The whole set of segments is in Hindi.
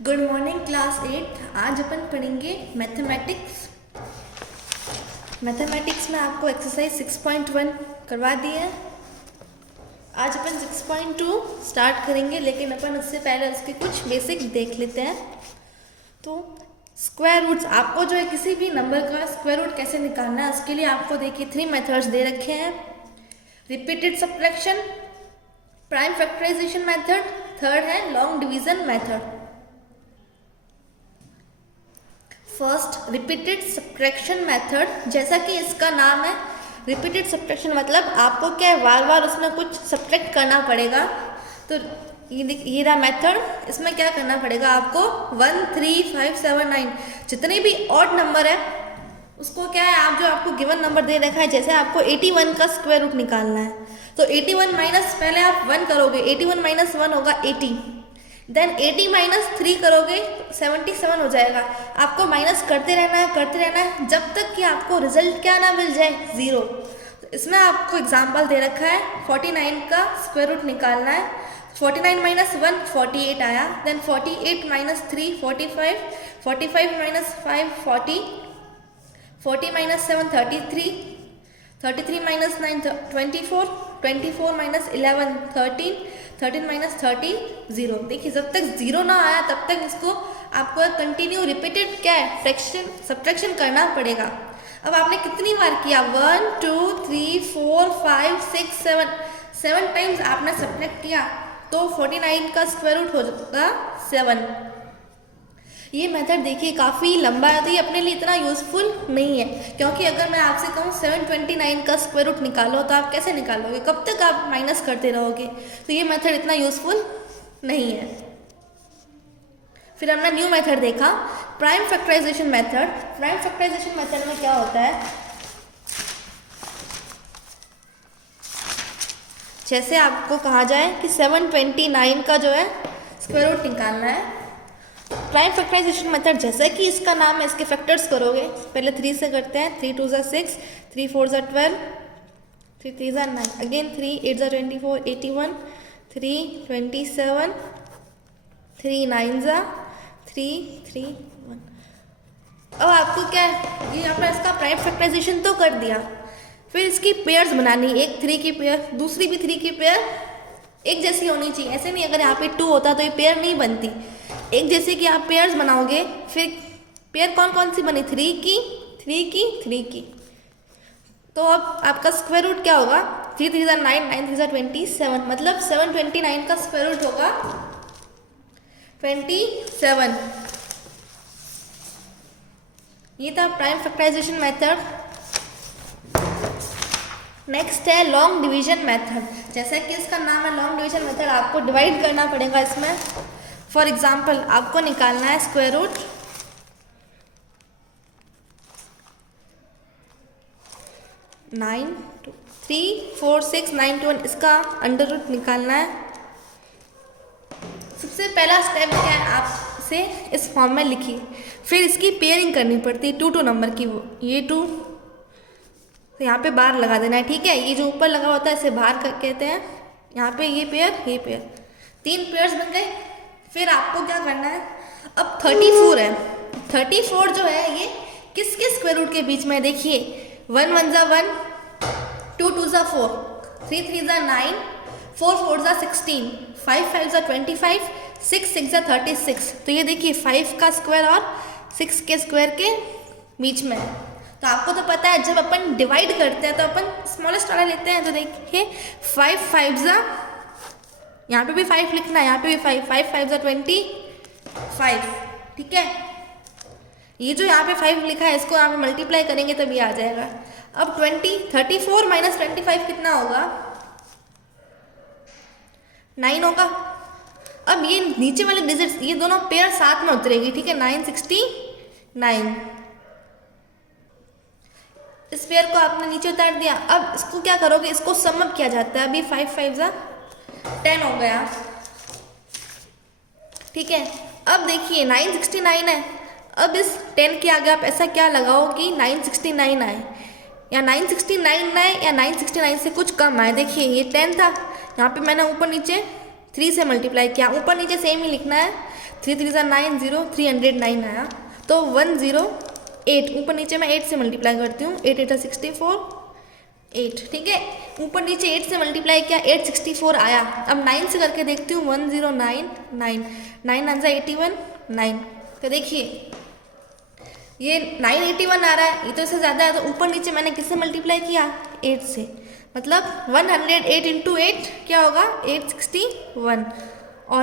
Good morning class 8। आज अपन पढ़ेंगे मैथमेटिक्स। मैथमेटिक्स में आपको एक्सरसाइज 6.1 करवा दी है। आज अपन 6.2 स्टार्ट करेंगे, लेकिन अपन उससे पहले उसके कुछ बेसिक देख लेते हैं। तो स्क्वायर रूट्स, आपको जो है किसी भी नंबर का स्क्वायर रूट कैसे निकालना है, उसके लिए आपको देखिए 3 मेथड्स दे रखे हैं। Repeated subtraction, prime factorisation method, third है long division method. First, repeated subtraction method. जैसा कि इसका नाम है रिपीटेड सब्ट्रैक्शन, मतलब आपको क्या है, बार बार उसमें कुछ सब्ट्रैक्ट करना पड़ेगा। तो ये रहा मेथड। इसमें क्या करना पड़ेगा आपको, 1, 3, 5, 7, 9 जितने भी ऑड नंबर है उसको क्या है, आप जो आपको गिवन नंबर दे रखा है, जैसे आपको 81 का स्क्वायर रूट निकालना है तो 81 माइनस पहले आप 1 करोगे, 81 माइनस 1 होगा 80, देन 80 माइनस 3 करोगे 77 हो जाएगा। आपको माइनस करते रहना है जब तक कि आपको रिजल्ट क्या ना मिल जाए, 0। तो इसमें आपको एग्जाम्पल दे रखा है 49 का स्क्वायर रूट निकालना है। 49 माइनस 1 48 आया, then 48 minus 3 45, 45 minus 5 40, 40 minus 7 33, 33 minus 9 24, 24 minus 11 13, 13 minus 30 0। देखिए जब तक 0 ना आया तब तक इसको आपको कंटिन्यू रिपीटेड क्या है, फ्रैक्शन सब्ट्रैक्शन करना पड़ेगा। अब आपने कितनी बार किया, 1 2 3 4 5 6 7 टाइम्स आपने सब्ट्रैक्ट किया तो 49 का स्क्वायर रूट हो जाएगा 7। ये मेथड देखिए काफ़ी लंबा है, तो ये अपने लिए इतना यूज़फुल नहीं है, क्योंकि अगर मैं आपसे कहूँ 729 का स्क्वायर रूट निकालो तो आप कैसे निकालोगे, कब तक आप माइनस करते रहोगे। तो ये मेथड इतना यूज़फुल नहीं है। फिर हमने न्यू मेथड देखा, prime factorisation method. Prime factorisation method में क्या होता है, जैसे आपको कहा जाए कि 729 का जो है स्क्वायर रूट निकालना है। प्राइम फैक्टराइजेशन मेथड, जैसा कि इसका नाम है, इसके फैक्टर्स करोगे। पहले 3 से करते हैं, 3 2 ज़ा 6, 3 4 ज़ा 12, 3 3 ज़ा 9, अगेन 3 8 ज़ा 24 81, 3 27, 3 9 ज़ा 3 3 1। अब आपको क्या है, ये आपने इसका प्राइम फैक्टराइजेशन तो कर दिया, फिर इसकी पेयर्स बनानी, एक 3 की पेयर, दूसरी भी 3 की पेयर एक जैसी होनी चाहिए। ऐसे नहीं अगर यहाँ पे 2 होता तो ये पेयर नहीं बनती, एक जैसे कि आप पेयर्स बनाओगे। फिर पेयर कौन कौन सी बनी, 3 की 3 की 3 की। तो अब आपका स्क्वायर रूट क्या होगा, 3 3 ज़ा 9, 9 3 ज़ा 27, मतलब 729 का स्क्वायर रूट होगा 27। ये था प्राइम फैक्टराइजेशन मेथड। नेक्स्ट है लॉन्ग डिवीजन मेथड। जैसा कि इसका नाम है लॉन्ग डिवीजन मेथड, आपको डिवाइड करना पड़ेगा इसमें। फॉर एग्जाम्पल आपको निकालना है स्क्वायर रूट 9 3 4 6 9 2 1, इसका अंडर रूट निकालना है। सबसे पहला स्टेप क्या है, आप इसे इस फॉर्म में लिखिए, फिर इसकी पेयरिंग करनी पड़ती है 2 2 नंबर की। ये 2 तो यहाँ पे बार लगा देना है, ठीक है। ये जो ऊपर लगा होता है इसे बार कहते हैं। यहाँ पे ये पेयर 3 पेयर्स बन गए। फिर आपको क्या करना है, अब 34 है, 34 जो है ये किसके स्क्वायर रूट के बीच में, देखिए 1 1 ज़ा 1, 2 2 ज़ा 4, 3 3 ज़ा 9, 4 4 ज़ा 16, 5 5 ज़ा 25, 6 6 ज़ा 36। तो ये देखिए 5 का स्क्वायर और 6 के स्क्वायर के बीच में है। तो आपको तो पता है जब अपन डिवाइड करते हैं तो अपन स्मॉलेस्ट वाला लेते हैं। तो देखिए 5 5 ज़ा, यहाँ पे भी 5 लिखना है, यहाँ पे भी 5 5 5 ज़ा 25, ठीक है। ये जो यहाँ पे 5 लिखा है इसको यहाँ पे मल्टीप्लाई करेंगे तभी आ जाएगा। अब 34 माइनस 25 कितना होगा, 9 होगा। अब ये नीचे वाले डिजिट्स, ये दोनों पेयर साथ में उतरेगी, ठीक है। 9 69, इस पेयर को आपने नीचे उतार दिया। अब इसको क्या करोगे, इसको सम अप किया जाता है। अभी 5 5 ज़ा 10 हो गया, ठीक है। अब देखिए 969 है, अब इस 10 के आगे आप ऐसा क्या लगाओ कि 969 आए, या 969 आए, या 969 से कुछ कम आए। देखिए ये 10 था, यहाँ पे मैंने ऊपर नीचे 3 से मल्टीप्लाई किया, ऊपर नीचे सेम ही लिखना है। 3 3 ज़ा 9, 0, 309 आया। तो 108, ऊपर नीचे मैं 8 से मल्टीप्लाई करती हूँ, 8 8 64, 8, ठीक है। ऊपर नीचे 8 से मल्टीप्लाई किया, 864 आया। अब 9 से करके देखती हूँ, 1099, 9 9 9 81, 9। तो देखिए ये 981 आ रहा है, ये तो इससे ज़्यादा है। तो ऊपर नीचे मैंने किससे मल्टीप्लाई किया, 8 से, मतलब 108 इंटू 8 क्या होगा, 861। और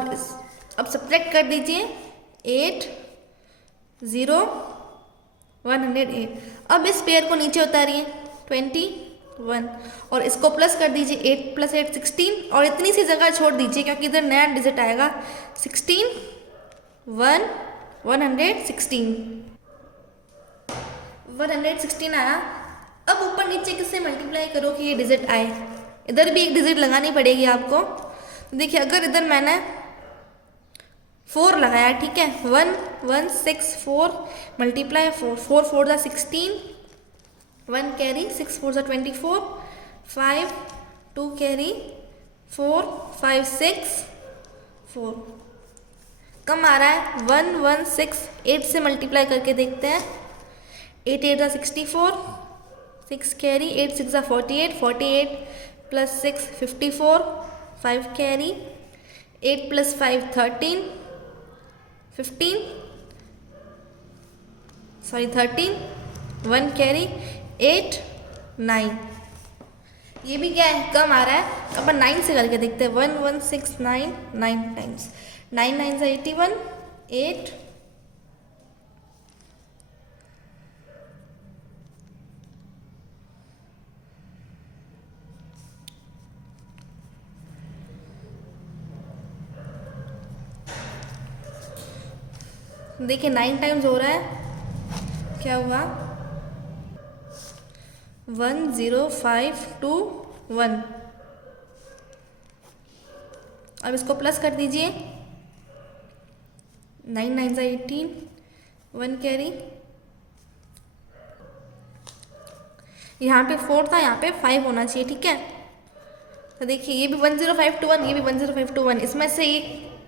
अब सब्ट्रैक्ट कर दीजिए, 8 0 108। अब इस पेयर को नीचे उतारिए, 21, और इसको प्लस कर दीजिए, 8 + 8 16, और इतनी सी जगह छोड़ दीजिए क्योंकि इधर नया डिजिट आएगा, 16 1 116 116 आया। अब ऊपर नीचे किससे मल्टीप्लाई करो कि ये डिजिट आए, इधर भी एक डिजिट लगानी पड़ेगी आपको। तो देखिए अगर इधर मैंने 4 लगाया, ठीक है, 1 1 6 4 मल्टीप्लाई 4 4 4 ज़ा 16, 1 कैरी 6 4 ज़ा 24, 5 2 कैरी 4 5 6 4, कम आ रहा है 1 1 6 8 से मल्टीप्लाई करके देखते हैं, 8 8 ज़ा 64, 6 कैरी 8 6 ज़ा 48, 48 + 6 54, 5 कैरी 8 + 5 13, 13, 1 कैरी 8 9। ये भी क्या है, कम आ रहा है। अपन 9 से करके देखते हैं, 1 1 6 9 9 टाइम्स, 9 9 ज़ा 81, 8 देखिए 9 टाइम्स हो रहा है, क्या हुआ, 1 0 5 2 1। अब इसको प्लस कर दीजिए, 9 9 ज़ा 18, 1 कैरी, यहाँ पे 4 था, यहाँ पे 5 होना चाहिए, ठीक है। तो देखिए ये भी 10521, ये भी 10521, इसमें से एक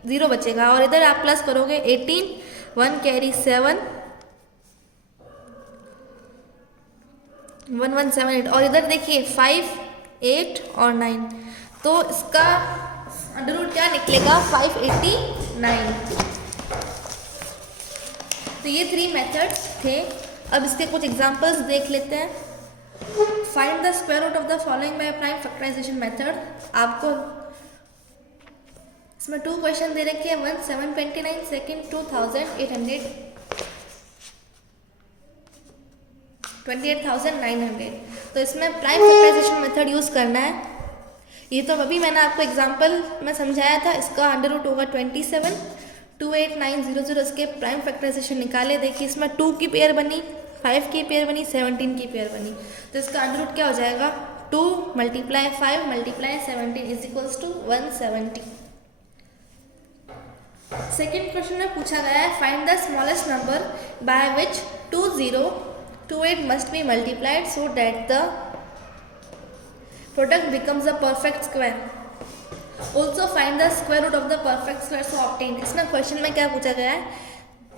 0 बचेगा, और इधर आप प्लस करोगे 18, 1 कैरी 7 1 1 7 8, और इधर देखिए 5 8 और 9, तो इसका अंडर रूट क्या निकलेगा, 589। तो ये 3 मेथड्स थे। अब इसके कुछ एग्जांपल्स देख लेते हैं। Find the square root of the following by prime factorisation method. आपको इसमें 2 क्वेश्चन दे रखे हैं, 1 729, सेकेंड 28,900। तो इसमें प्राइम फैक्टराइजेशन मेथड यूज़ करना है। ये तो अभी मैंने आपको एग्जांपल में समझाया था। इसका अंडर रूट होगा 27, 28900, इसके प्राइम फैक्टराइजेशन निकाले। देखिए इसमें 2 की पेयर बनी, 5 की पेयर बनी, 17 की पेयर बनी। तो इसका अंडर रूट क्या हो जाएगा, 2 × 5 × 17 = 170। सेकेंड क्वेश्चन में पूछा गया है, find the smallest number by which 2028 must be multiplied so that the product becomes a perfect square. Also find the square root of the perfect square so obtained. इसमें क्वेश्चन में क्या पूछा गया है,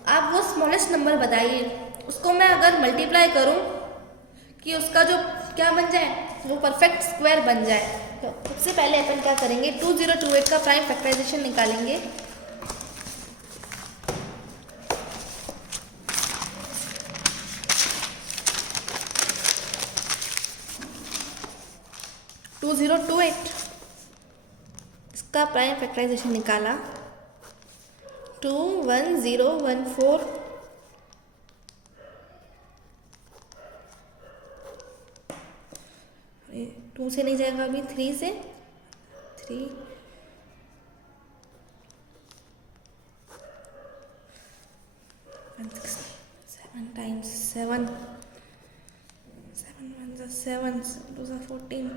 आप वो स्मॉलेस्ट नंबर बताइए, उसको मैं अगर मल्टीप्लाई करूं कि उसका जो क्या बन जाए, वो परफेक्ट स्क्वायर बन जाए। तो सबसे पहले अपन क्या करेंगे, 2028 का प्राइम फैक्टराइजेशन निकालेंगे। इसका प्राइम फैक्टराइजेशन निकाला, 21014, टू से नहीं जाएगा अभी, 3 से, 3 7 टाइम्स 7 7 1 7 2 14,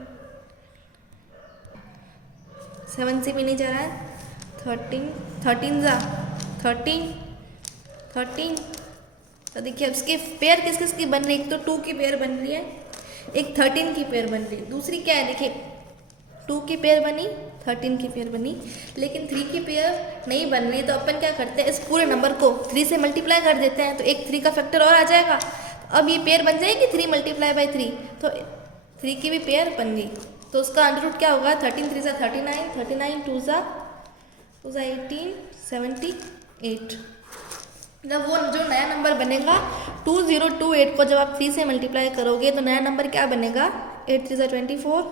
7 से भी नहीं जा रहा है, 13 13 ज़ा 13। तो देखिए अब इसके पेयर किस किस की बन रही है, एक तो 2 की पेयर बन रही है, एक 13 की पेयर बन रही है, दूसरी क्या है, देखिए 2 की पेयर बनी, 13 की पेयर बनी, लेकिन 3 की पेयर नहीं बन रही, तो अपन क्या करते हैं, इस पूरे नंबर को 3 से मल्टीप्लाई कर देते हैं, तो एक 3 का फैक्टर और आ जाएगा। अब ये पेयर बन जाएगी 3 मल्टीप्लाई बाई 3, तो 3 की भी पेयर बन गई। तो उसका अंडर रूट क्या होगा, 13 3 सा 39, 39 2 सा 18, 78। जब वो जो नया नंबर बनेगा 2028 को जब आप 3 से मल्टीप्लाई करोगे तो नया नंबर क्या बनेगा, 8 3 सा 24,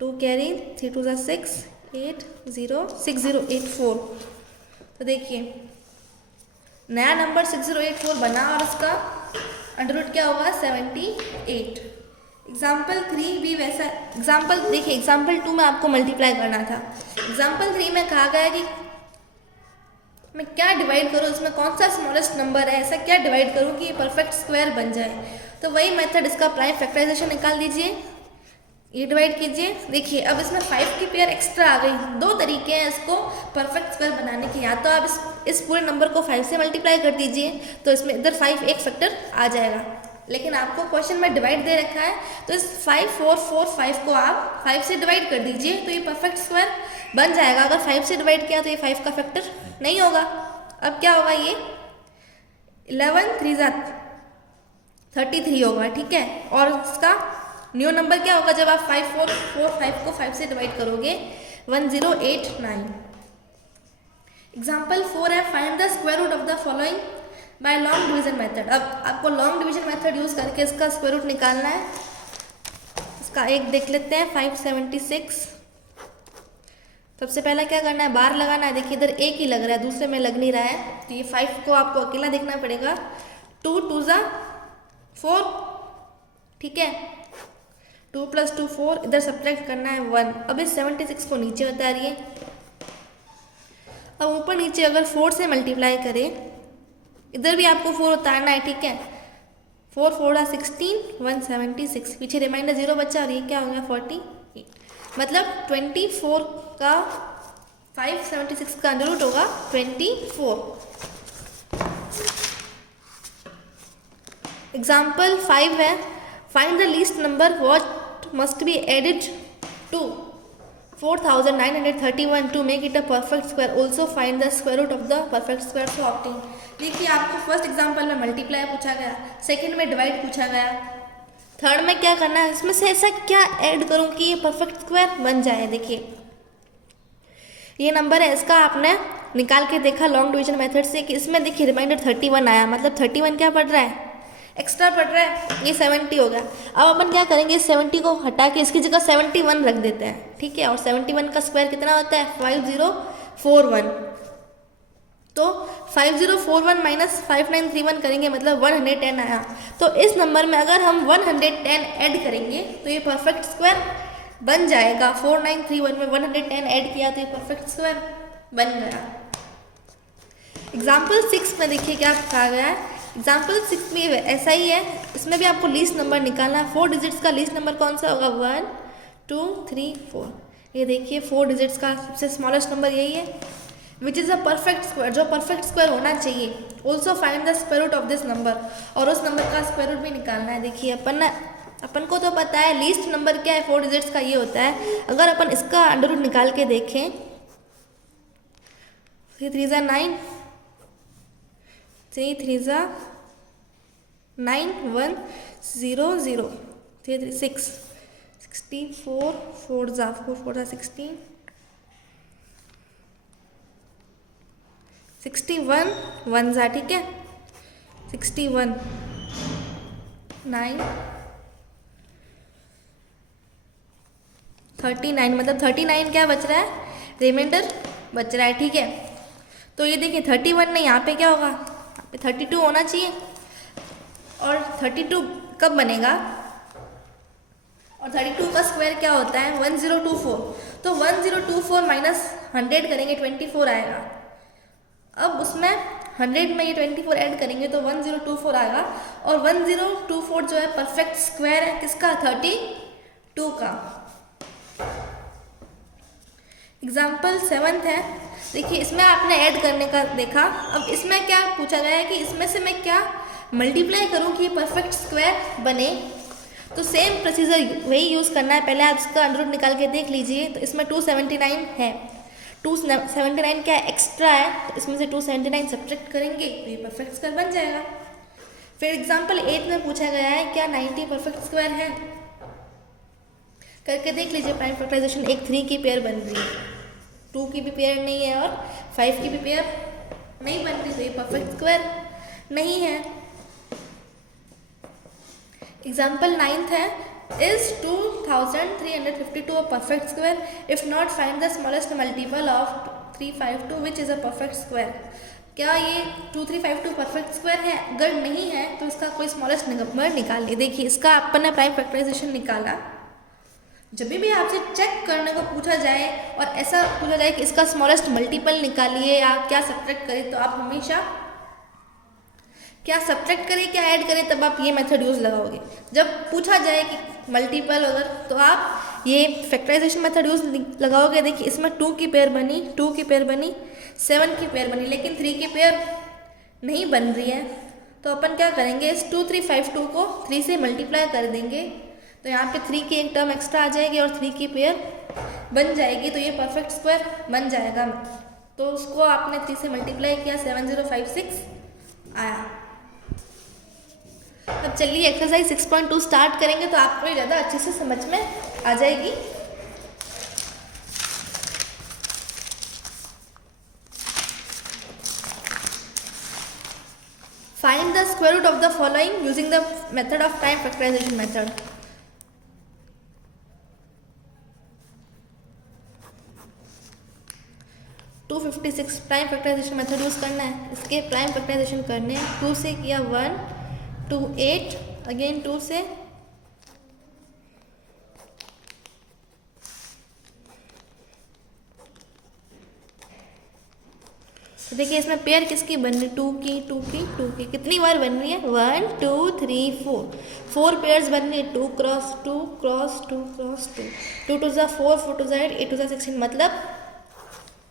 2 कैरी, 3 2 सा 6, 8 0 6084। तो देखिए नया नंबर 6084 बना और उसका अंडर रूट क्या होगा, 78। एग्जाम्पल 3 भी वैसा, एग्जाम्पल देखिए एग्जाम्पल 2 में आपको मल्टीप्लाई करना था, एग्जाम्पल 3 में कहा गया कि मैं क्या डिवाइड करूँ, उसमें कौन सा स्मॉलेस्ट नंबर है, ऐसा क्या डिवाइड करूँ कि ये परफेक्ट स्क्वायर बन जाए। तो वही मेथड, इसका प्राइम फैक्टराइजेशन निकाल दीजिए, ये डिवाइड कीजिए। देखिए अब इसमें 5 की पेयर एक्स्ट्रा आ गई। 2 तरीके हैं इसको परफेक्ट स्क्वायर बनाने के, या तो आप इस पूरे नंबर को 5 से मल्टीप्लाई कर दीजिए, तो इसमें इधर 5 एक फैक्टर आ जाएगा, लेकिन आपको क्वेश्चन में डिवाइड दे रखा है, तो इस 5 4 4 5 को आप 5 से डिवाइड कर दीजिए, तो ये परफेक्ट स्क्वायर बन जाएगा। अगर 5 से डिवाइड किया तो ये 5 का फैक्टर नहीं होगा। अब क्या होगा, ये 11 3 सा 33 होगा, ठीक है। और इसका न्यू नंबर क्या होगा, जब आप 5 4 4 5 को 5 से डिवाइड करोगे, 1089। एग्जाम्पल 4 है, find the square root of the following by long division method. अब आपको लॉन्ग डिवीजन मेथड यूज करके इसका स्क्वायर रूट निकालना है। इसका एक देख लेते हैं, 576। सबसे पहला क्या करना है, बार लगाना है। देखिए इधर एक ही लग रहा है, दूसरे में लग नहीं रहा है, तो ये 5 को आपको अकेला देखना पड़ेगा। 2 2 सा 4, ठीक है, 2 + 2 4, इधर सब्ट्रैक्ट करना है 1। अब इस 76 को नीचे उतारिए। अब ऊपर नीचे अगर 4 से मल्टीप्लाई करें, इधर भी आपको 4 उतारना है, ठीक है। 4 4 16, 176, पीछे रिमाइंडर 0 बचा, और ये क्या हो गया 48। मतलब 24 का 576 का अंडर रूट होगा 24। एग्जाम्पल 5 है, find the least number what must be added to 4931 to make it a perfect square, also find the square root of the perfect square for opting. देखिए आपको फर्स्ट एग्जाम्पल में मल्टीप्लाई पूछा गया, सेकंड में डिवाइड पूछा गया, थर्ड में क्या करना है, इसमें से ऐसा क्या ऐड करूं कि ये परफेक्ट स्क्वायर बन जाए। देखिए ये नंबर है, इसका आपने निकाल के देखा लॉन्ग डिवीजन मेथड से कि इसमें देखिए रिमाइंडर 31 आया, मतलब 31 क्या पड़ रहा है, एक्स्ट्रा पड़ रहा है, ये 70 हो गया। अब अपन क्या करेंगे, 70 को हटा के इसकी जगह 71 रख देते हैं, ठीक है। और 71 का स्क्वायर कितना होता है, 5041। तो 5041 माइनस 5931 करेंगे, मतलब 110 आया। तो इस नंबर में अगर हम 110 ऐड करेंगे तो ये परफेक्ट स्क्वायर बन जाएगा। 4931 में 110 ऐड किया तो ये परफेक्ट स्क्वायर बन गया। एग्जाम्पल 6 में देखिए क्या कहा गया है, एग्जाम्पल 6 में ऐसा ही है, इसमें भी आपको लीस्ट नंबर निकालना है। 4 डिजिट्स का लीस्ट नंबर कौन सा होगा, 1 2 3 4। ये देखिए 4 डिजिट्स का सबसे स्मॉलेस्ट नंबर यही है, which is a perfect square, जो परफेक्ट स्क्वायर होना चाहिए। Also find the square root of this number, और उस नंबर का स्क्वायर रूट भी निकालना है। देखिए अपन को तो पता है लीस्ट नंबर क्या है, 4 डिजिट्स का ये होता है। अगर अपन इसका अंडर रूट निकाल के देखें, 3 3 सा 9, 3 3 सा 9, 1 0 0, 3 3 6, 64, 4 सा 16, 61 1 सा, ठीक है, 61 9 39, मतलब 39 क्या बच रहा है, रिमाइंडर बच रहा है, ठीक है। तो ये देखिए 31 नहीं, यहाँ पे क्या होगा, यहाँ पे 32 होना चाहिए। और 32 कब बनेगा, और 32 का स्क्वायर क्या होता है, 1024। तो 1024 माइनस 100 करेंगे, 24 आएगा। अब उसमें 100 में ये 24 ऐड करेंगे तो 1024 आएगा। और 1024 जो है परफेक्ट स्क्वायर है किसका, 32 का। एग्जाम्पल 7 है, देखिए इसमें आपने ऐड करने का देखा। अब इसमें क्या पूछा गया है कि इसमें से मैं क्या मल्टीप्लाई करूं कि परफेक्ट स्क्वायर बने। तो सेम प्रोसीजर वही यूज़ करना है। पहले आप इसका अंडर रूट निकाल के देख लीजिए। तो इसमें 279 है, 279 क्या एक्स्ट्रा है, तो इसमें से 279 सब्ट्रैक्ट करेंगे तो ये परफेक्ट स्क्वायर बन जाएगा। फिर एग्जाम्पल 8 में पूछा गया है क्या 90 परफेक्ट स्क्वायर है, करके देख लीजिए। प्राइम फैक्टराइजेशन एक 3 की पेयर बन रही है, 2 की भी पेयर नहीं है और 5 की भी पेयर नहीं बन रही, तो ये परफेक्ट स्क्वायर नहीं है। एग्जाम्पल 9th है, is 2352 a perfect square? If not, find the smallest multiple of 352 which is a perfect square. क्या ये 2352 परफेक्ट स्क्वायर है? अगर नहीं है तो इसका कोई स्मॉलेस्ट नंबर निकालिए। देखिए इसका अपन ने प्राइम फैक्टराइजेशन निकाला। जब भी आपसे चेक करने को पूछा जाए और ऐसा पूछा जाए कि इसका स्मॉलेस्ट मल्टीपल निकालिए या क्या सब्ट्रैक्ट करें, तो आप हमेशा क्या सब्ट्रैक्ट करें क्या ऐड करें, तब आप ये मेथड यूज़ लगाओगे। जब पूछा जाए कि मल्टीपल अगर, तो आप ये फैक्टराइजेशन मेथड यूज़ लगाओगे। देखिए इसमें 2 की पेयर बनी, 2 की पेयर बनी, 7 की पेयर बनी, लेकिन 3 की पेयर नहीं बन रही है। तो अपन क्या करेंगे, इस 2352 को 3 से मल्टीप्लाई कर देंगे, तो यहाँ पे 3 की एक टर्म एक्स्ट्रा आ जाएगी और 3 की पेयर बन जाएगी, तो ये परफेक्ट स्क्वायर बन जाएगा। तो उसको आपने 3 से मल्टीप्लाई किया, 7056 आया। अब चलिए एक्सरसाइज 6.2 स्टार्ट करेंगे, तो आपको ये ज़्यादा अच्छे से समझ में आ जाएगी। Find the square root of the following using the method of prime factorisation method. Two 256 prime factorisation method use करना है। इसके प्राइम फैक्टराइजेशन करने हैं, 2 से किया 1, 2 8, अगेन 2 से, तो देखिए इसमें पेयर किसकी बन रही है, 2 की 2 की 2 की। कितनी बार बन रही है, 1 2 3 4 पेयर्स बन रही है, 2 क्रॉस 2 क्रॉस 2 क्रॉस 2, 2 टू ज़ा 4, 4 टू ज़ा 8, 8 टू ज़ा 16, मतलब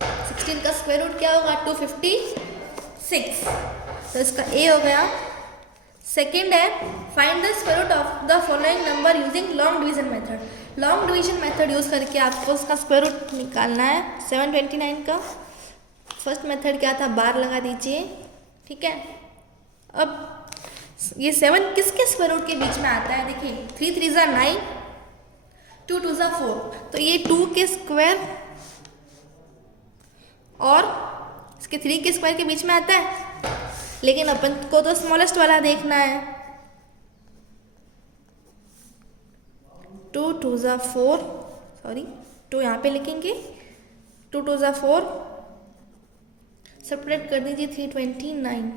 16 का स्क्वायर रूट क्या होगा, 256। तो इसका ए हो गया। सेकेंड है, find the square root of the following number using long division method. Long division method use करके आपको इसका स्क्वायर रूट निकालना है। 729 का फर्स्ट मेथड क्या था, बार लगा दीजिए, ठीक है। अब ये 7 किसके स्क्वायर रूट के बीच में आता है, देखिए 3 3 ज़ा 9, 2 2 ज़ा 4, तो ये 2 के स्क्वायर और इसके 3 के स्क्वायर के बीच में आता है, लेकिन अपन को तो स्मॉलेस्ट वाला देखना है। 2 2 ज़ा 4, सॉरी 2 यहाँ पे लिखेंगे, 2 2 ज़ा 4, सब्ट्रैक्ट कर दीजिए 329,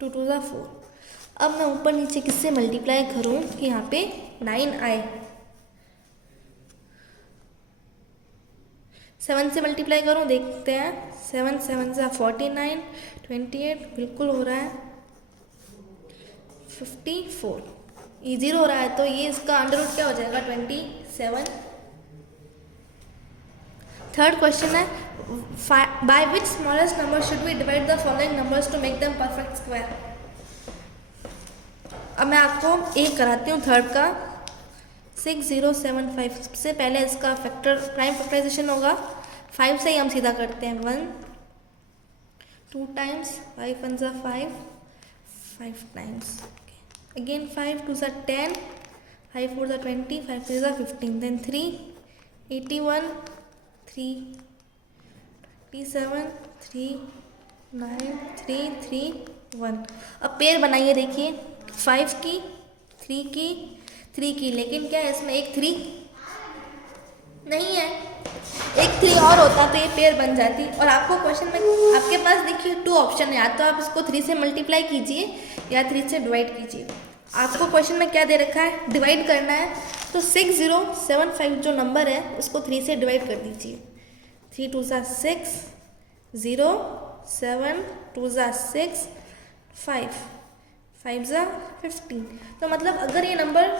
2 2 ज़ा 4। अब मैं ऊपर नीचे किससे मल्टीप्लाई करूँ कि यहाँ पे 9 आए, 7 से मल्टीप्लाई करूँ, देखते हैं। 7 7 ज़ा 49, 28 बिल्कुल हो रहा है, 54 ईजी हो रहा है, तो ये इसका अंडर रूट क्या हो जाएगा, 27। थर्ड क्वेश्चन है, by which smallest number should we divide the following numbers to make them perfect square. अब मैं आपको एक कराती हूँ थर्ड का, 6075। सबसे पहले इसका प्राइम फैक्टराइजेशन होगा, 5 से ही हम सीधा करते हैं, 1 2 टाइम्स, 5 1 ज़ा 5, 5 टाइम्स, अगेन 5 2 ज़ा 10, 5 4 ज़ा 20, 5 3 ज़ा 15, देन 3 81, 3 27, 3 9 3 3 1। अब पेयर बनाइए, देखिए 5 की 3 की 3 की, लेकिन क्या है इसमें एक 3 नहीं है, एक 3 और होता तो ये पेयर बन जाती। और आपको क्वेश्चन में आपके पास देखिए 2 ऑप्शन है, या तो आप इसको 3 से मल्टीप्लाई कीजिए या 3 से डिवाइड कीजिए। आपको क्वेश्चन में क्या दे रखा है, डिवाइड करना है, तो 6075 जो नंबर है उसको 3 से डिवाइड कर दीजिए। 3 2 ज़ा 6, 0 7 2 ज़ा 6, 5 5 ज़ा 15। तो मतलब अगर ये नंबर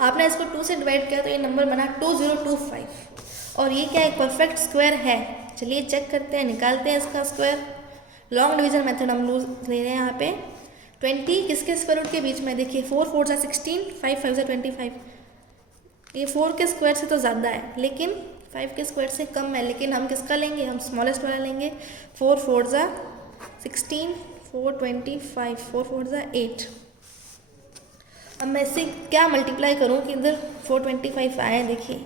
आपने इसको 2 से डिवाइड किया तो ये नंबर बना 2025, और ये क्या एक परफेक्ट स्क्वायर है। चलिए चेक करते हैं, निकालते हैं इसका स्क्वायर। लॉन्ग डिवीजन मेथड हम ले रहे हैं यहाँ पे। 20 किसके स्क्वायर रूट के बीच में, देखिए 4 4 जा 16, 5 5 जा 25। ये 4 के स्क्वायर से तो ज़्यादा है लेकिन 5 के स्क्वायर से कम है, लेकिन हम किसका लेंगे, हम स्मॉलेस्ट वाला लेंगे। 4 4 जा 16, 4 25, 4 4 जा 8। अब मैं इससे क्या मल्टीप्लाई करूँ कि इधर 425 आए, देखिए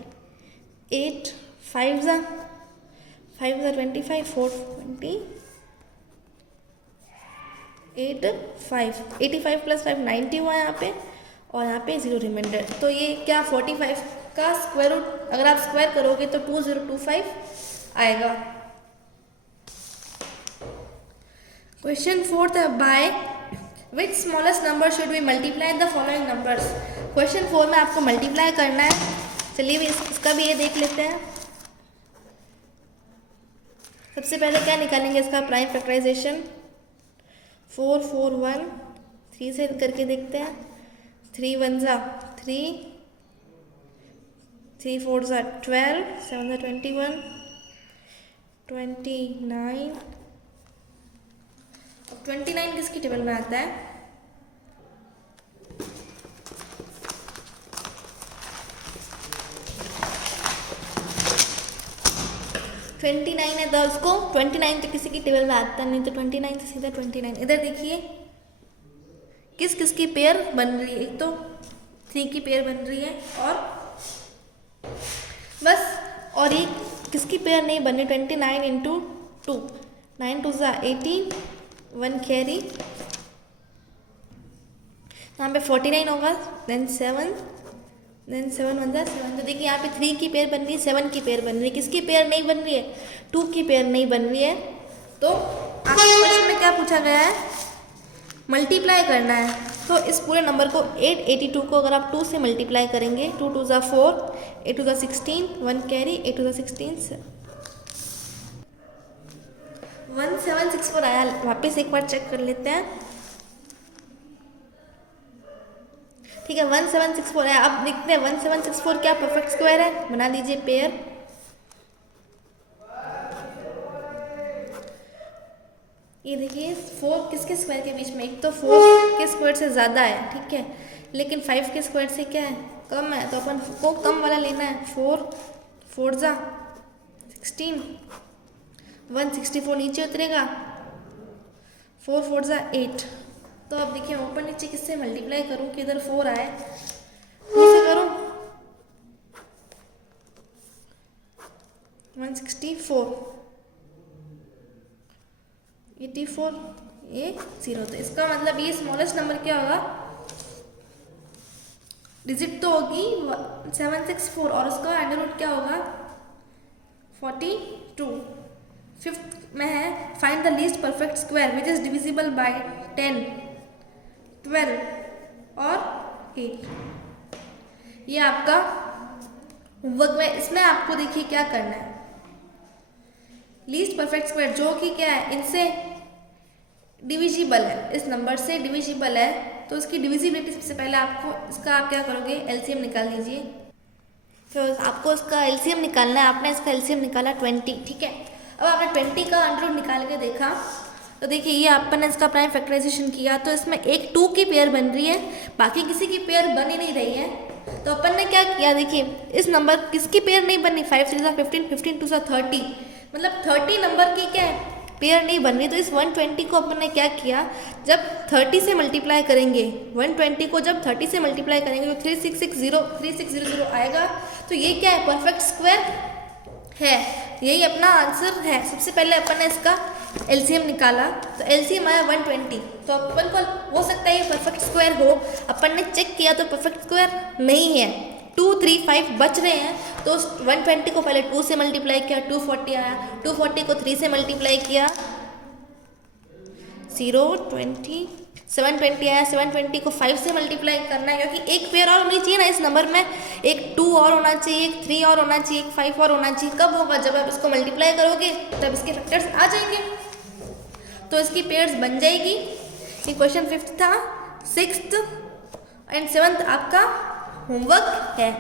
8 5 जा 25, 4 20 8 5 85 प्लस 5 90 हुआ यहाँ पे, और यहाँ पे 0 रिमाइंडर। तो ये क्या 45 का स्क्वायर रूट अगर आप स्क्वायर करोगे तो 2025 आएगा। क्वेश्चन 4 है, by which smallest number should we multiply the following numbers. Question 4 में आपको मल्टीप्लाई करना है। चलिए इसका भी ये देख लेते हैं। सबसे पहले क्या निकालेंगे, इसका प्राइम फैक्टराइजेशन। 4 4 1 3 से करके देखते हैं। 3 1 जा 3, 3 4 जा 12, 7 जा 21, 29। अब 29 किसकी टेबल में आता है, ट्वेंटी नाइन है तो उसको 29 तो किसी की टेबल में आता नहीं, तो 29 से सीधा 29। इधर देखिए किस किस की पेयर बन रही है, एक तो 3 की पेयर बन रही है और बस, और ये किसकी पेयर नहीं बन रही, 29 इंटू 2, 9 2 जा 18, 1 कैरी, यहाँ पे 49 होगा, देन 7 1 जा 7। तो देखिए यहाँ पे 3 की पेयर बन रही है, 7 की पेयर बन रही है, किसकी पेयर नहीं बन रही है, 2 की पेयर नहीं बन रही है। तो आपके क्वेश्चन में क्या पूछा गया है, मल्टीप्लाई करना है। तो इस पूरे नंबर को 882 को अगर आप 2 से मल्टीप्लाई करेंगे, 2 2 जा 4, 8 2 जा 16, 1 कैरी, 8 2 जा 16, 1764 आया। वापस एक बार चेक कर लेते हैं। ठीक है 1764 है। अब देखते हैं 1764 क्या परफेक्ट स्क्वायर है, बना लीजिए पेयर। ये देखिए 4 किसके स्क्वायर के बीच में, एक तो 4 के स्क्वायर से ज़्यादा है, ठीक है, लेकिन 5 के स्क्वायर से क्या है, कम है, तो अपन को कम वाला लेना है। 4 4 जा 16, 164 नीचे उतरेगा, 4 4 जा 8। तो अब देखिए ऊपर नीचे किससे मल्टीप्लाई करूं कि इधर 4 आए, किससे करूं, 164, 84, ये 0। तो इसका मतलब ये स्मॉलेस्ट नंबर क्या होगा, डिजिट तो होगी 764 और उसका अंडर रूट क्या होगा 42। फिफ्थ में है, find the least perfect square which is divisible by 10, 12 और 8। ये आपका होमवर्क में, इसमें आपको देखिए क्या करना है, लीस्ट परफेक्ट स्क्वायर जो कि क्या है, इनसे डिविजिबल है, इस नंबर से डिविजिबल है, तो इसकी डिविजिबिलिटी सबसे पहले आपको इसका आप क्या करोगे, एलसीएम निकाल लीजिए। फिर आपको इसका एलसीएम निकालना है। आपने इसका एलसीएम निकाला 20, ठीक है। अब आपने 20 का अंडर रूट निकाल के देखा तो देखिए ये अपन ने इसका प्राइम फैक्टराइजेशन किया तो इसमें एक 2 की पेयर बन रही है, बाकी किसी की पेयर बन ही नहीं रही है। तो अपन ने क्या किया, देखिए इस नंबर किसकी पेयर नहीं बनी, 5 3 15, 15 2 30, मतलब 30 नंबर की क्या है पेयर नहीं बन रही। तो इस 120 को अपन ने क्या किया, जब 30 से मल्टीप्लाई करेंगे, 120 को जब 30 से मल्टीप्लाई करेंगे तो 3600 आएगा। तो ये क्या है, परफेक्ट स्क्वायर है, यही अपना आंसर है। सबसे पहले अपन ने इसका एलसीएम निकाला तो एलसीएम आया 120, तो अपन को हो सकता है ये परफेक्ट स्क्वायर हो। अपन ने चेक किया तो परफेक्ट स्क्वायर नहीं है, 2 3 5 बच रहे हैं। तो 120 को पहले 2 से मल्टीप्लाई किया, 240 आया, 240 को 3 से मल्टीप्लाई किया, 020, 720 आया, 720 को 5 से मल्टीप्लाई करना है क्योंकि एक पेयर और होनी चाहिए ना इस नंबर में, एक 2 और होना चाहिए, एक 3 और होना चाहिए, एक 5 और होना चाहिए। कब होगा, जब आप इसको मल्टीप्लाई करोगे तब इसके फैक्टर्स आ जाएंगे, तो इसकी पेयर्स बन जाएगी। ये क्वेश्चन 5th था। 6th एंड 7th आपका होमवर्क है।